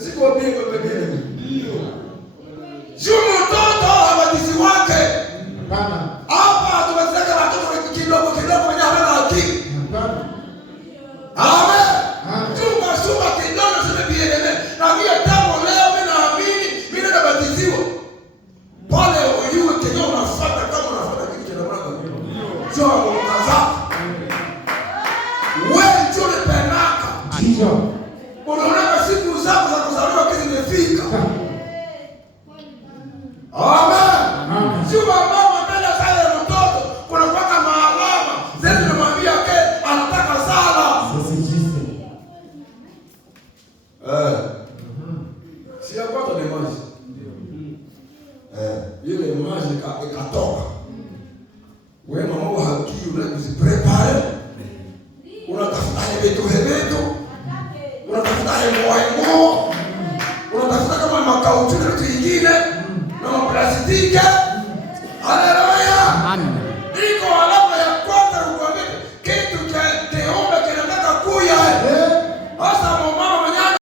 Siko bingo pekee. Sio mtoto habadizi wake. Hapana. Hapa tunataka watoto kidogo kidogo wenye hawana akili. Hapana. Amen. Suma kidogo sema bielele. Na mimi tangu leo mimi naamini mimi nabatiziwa. Pale wewe kenyo unafuata kama unafuata kitu cha namna gani? Sio unatazama. Wewe ndio unapendaka. Ndio. Unaona siku zako za kuzaliwa kizi zimefika. Amen. Sio mama mbele sana mtoto kuna mpaka maalama. Sasa tunamwambia ke anataka sala. Sisi jinsi. Si hapo ni maji. Ile maji ikatoka. Wewe mama wa hakiki unajiprepare. Unatafuta vitu hebeto. Unatafuta nguo. Unatafuta kama makauti na vitu vingine na maplastiki. Haleluya.